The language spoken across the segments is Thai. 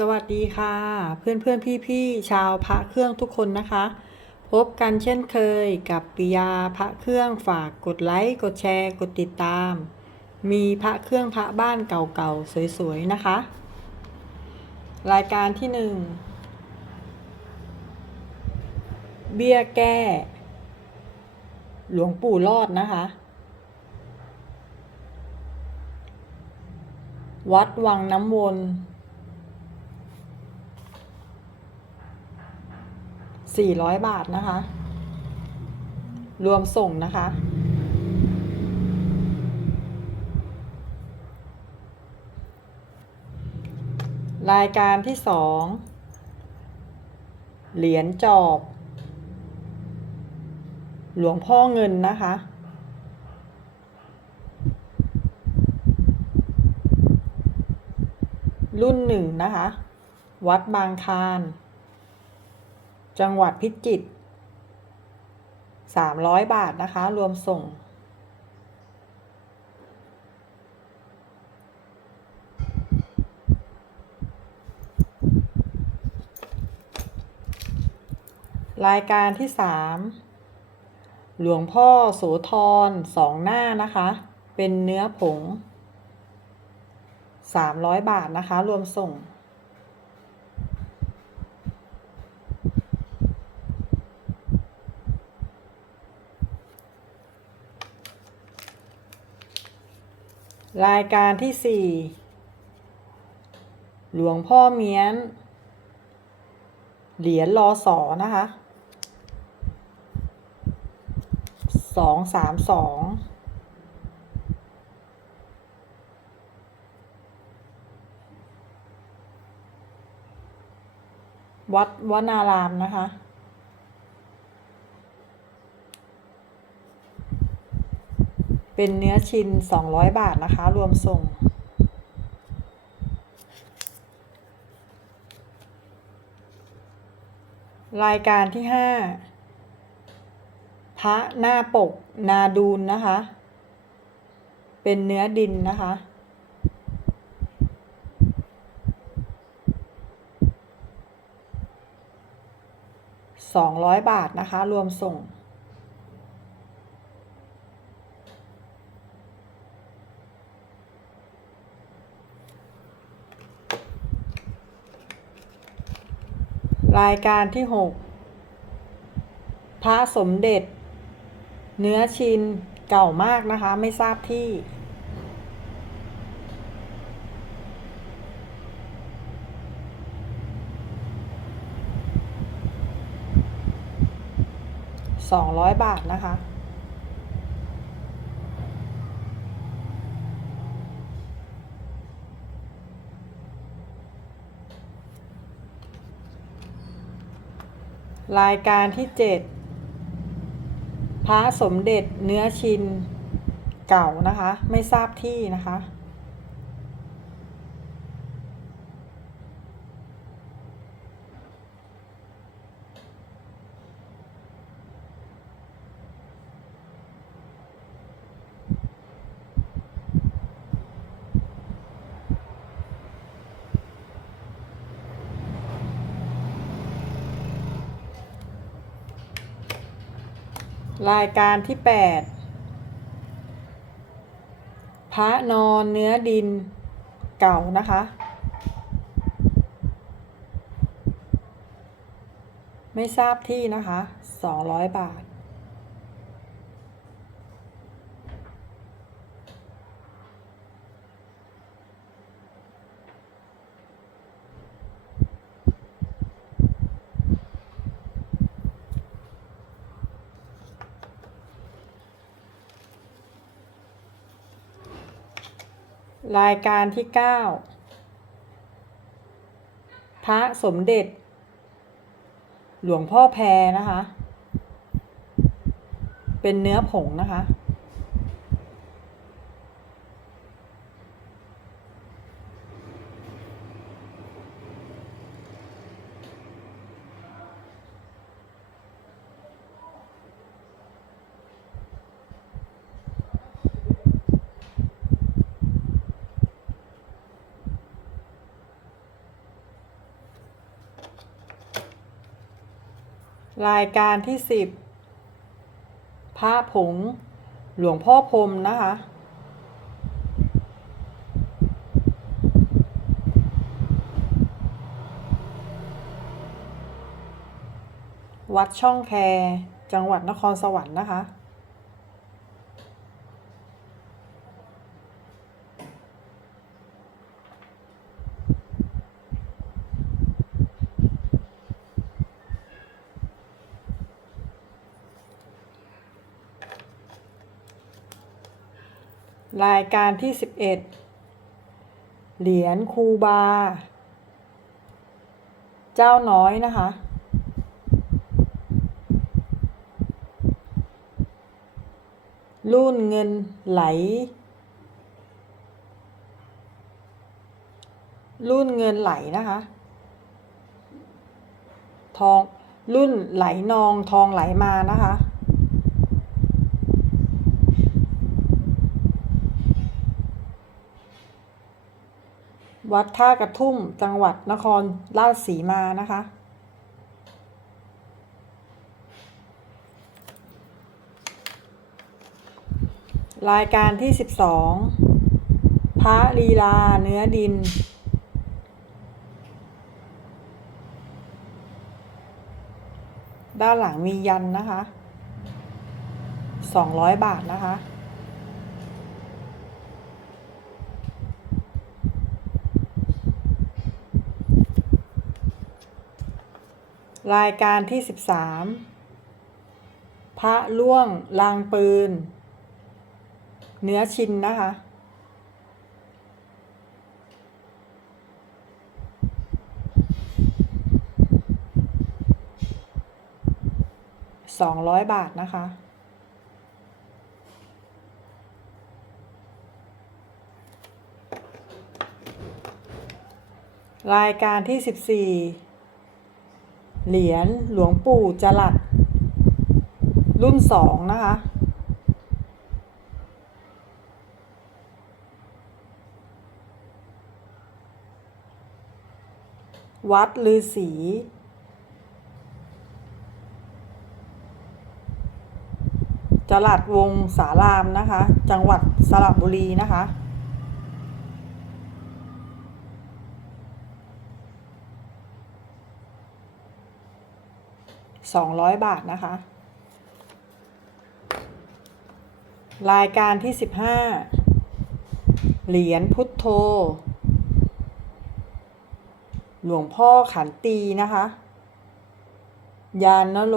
สวัสดีค่ะ เพื่อนเพื่อนพี่พี่ๆชาวพระเครื่องทุกคนนะคะ พบกันเช่นเคยกับปิยาพระเครื่องฝากกดไลค์กดแชร์กดติดตาม มีพระเครื่องพระบ้านเก่าๆ สวยๆ นะคะ รายการที่หนึ่งเบี้ยแก้ หลวงปู่รอดนะคะ วัดวังน้ำวน 400 บาทนะคะ รวมส่งนะคะ รายการที่สองเหรียญจอบ หลวงพ่อเงินนะคะรุ่นหนึ่งนะคะ วัดบางคาน จังหวัดพิจิตรสามร้อยบาทนะคะ รวมส่ง รายการที่สามหลวงพ่อโสธรสองหน้านะคะ เป็นเนื้อผงสามร้อยบาทนะคะ รวมส่ง รายการที่สี่หลวงพ่อเมียน เหรียญรอสอนะคะสองสามสองวัดวนารามนะคะ เป็นเนื้อชิ้น 200 บาทนะคะ รวมส่ง รายการที่ 5 พระหน้าปกนาดูนนะคะ เป็นเนื้อดินนะคะ200 บาทนะคะ รวมส่ง รายการที่หกพระสมเด็จ เนื้อชินเก่ามากนะคะ ไม่ทราบที่ สองร้อยบาทนะคะ รายการที่เจ็ดพระสมเด็จเนื้อชินเก่านะคะ ไม่ทราบที่นะคะ รายการที่แปดพระนอนเนื้อดินเก่านะคะ ไม่ทราบที่นะคะสองร้อยบาท รายการที่เก้าพระสมเด็จ หลวงพ่อแพรนะคะ เป็นเนื้อผงนะคะ รายการที่สิบพระผง หลวงพ่อพรมนะคะ วัดช่องแคจังหวัดนครสวรรค์นะคะ รายการที่สิบเอ็ดเหรียญคูบา เจ้าน้อยนะคะ รุ่นเงินไหล รุ่นเงินไหลนะคะ ทองรุ่นไหลนองทองไหลมานะคะ วัดท่ากระทุ่มจังหวัดนครราชสีมานะคะ รายการที่สิบสองพระลีลาเนื้อดิน ด้านหลังมียันนะคะสองร้อยบาทนะคะ รายการที่สิบสามพระล่วงลางปืน เนื้อชินนะคะ สองร้อยบาทนะคะ รายการที่สิบสี่ เหรียญหลวงปู่จรัดรุ่นสองนะคะ วัดลือศรีจรัดวงสารามนะคะ จังหวัดสระบุรีนะคะ สองร้อยบาทนะคะ รายการที่สิบห้าเหรียญพุทโธ หลวงพ่อขันตีนะคะ ยานนโล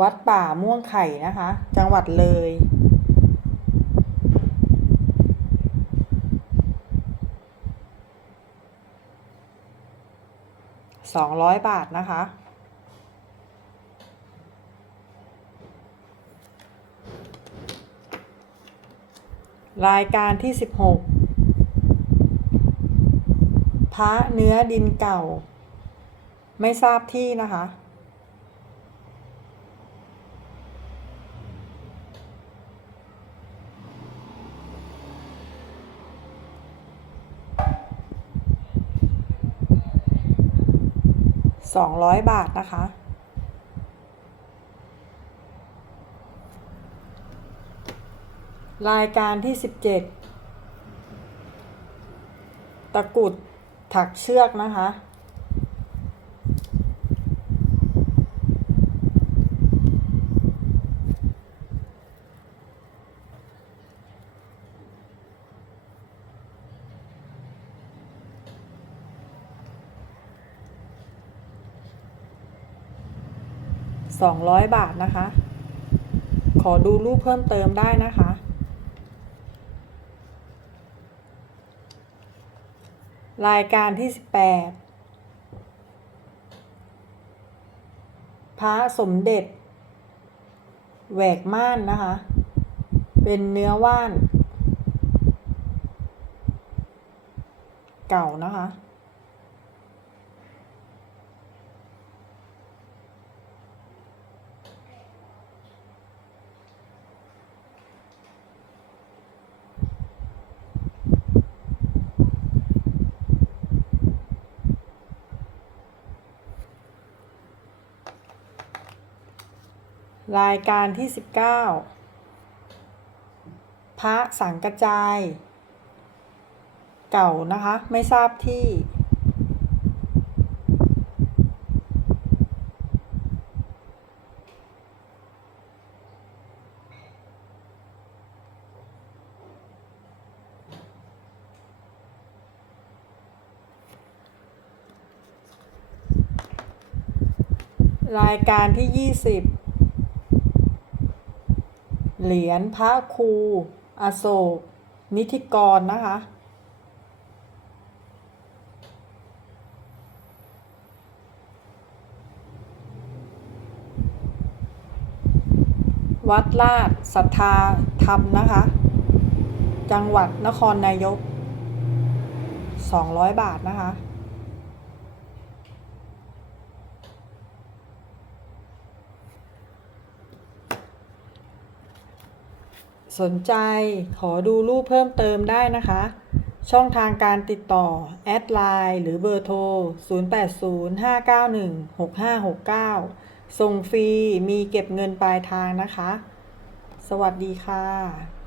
วัดป่าม่วงไข่นะคะ จังหวัดเลย สองร้อยบาทนะคะ รายการที่สิบหกพระเนื้อดินเก่า ไม่ทราบที่นะคะ สองร้อยบาทนะคะ รายการที่สิบเจ็ดตะกุดถักเชือกนะคะ สองร้อยบาทนะคะ ขอดูรูปเพิ่มเติมได้นะคะ รายการที่สิบแปดพระสมเด็จ แหวกม่านนะคะ เป็นเนื้อว่าน เก่านะคะ รายการที่ 19 พระสังกระจาย เก่านะคะ ไม่ทราบที่ รายการที่ 20 เหรียญพระครูอโศกนิธิกรนะคะ วัดลาดศรัทธาธรรมนะคะ จังหวัดนครนายก 200 บาทนะคะ สนใจขอดูรูปเพิ่มเติมได้นะคะ ช่องทางการติดต่อ แอดไลน์หรือเบอร์โทร 0805916569 ส่งฟรีมีเก็บเงินปลายทางนะคะ สวัสดีค่ะ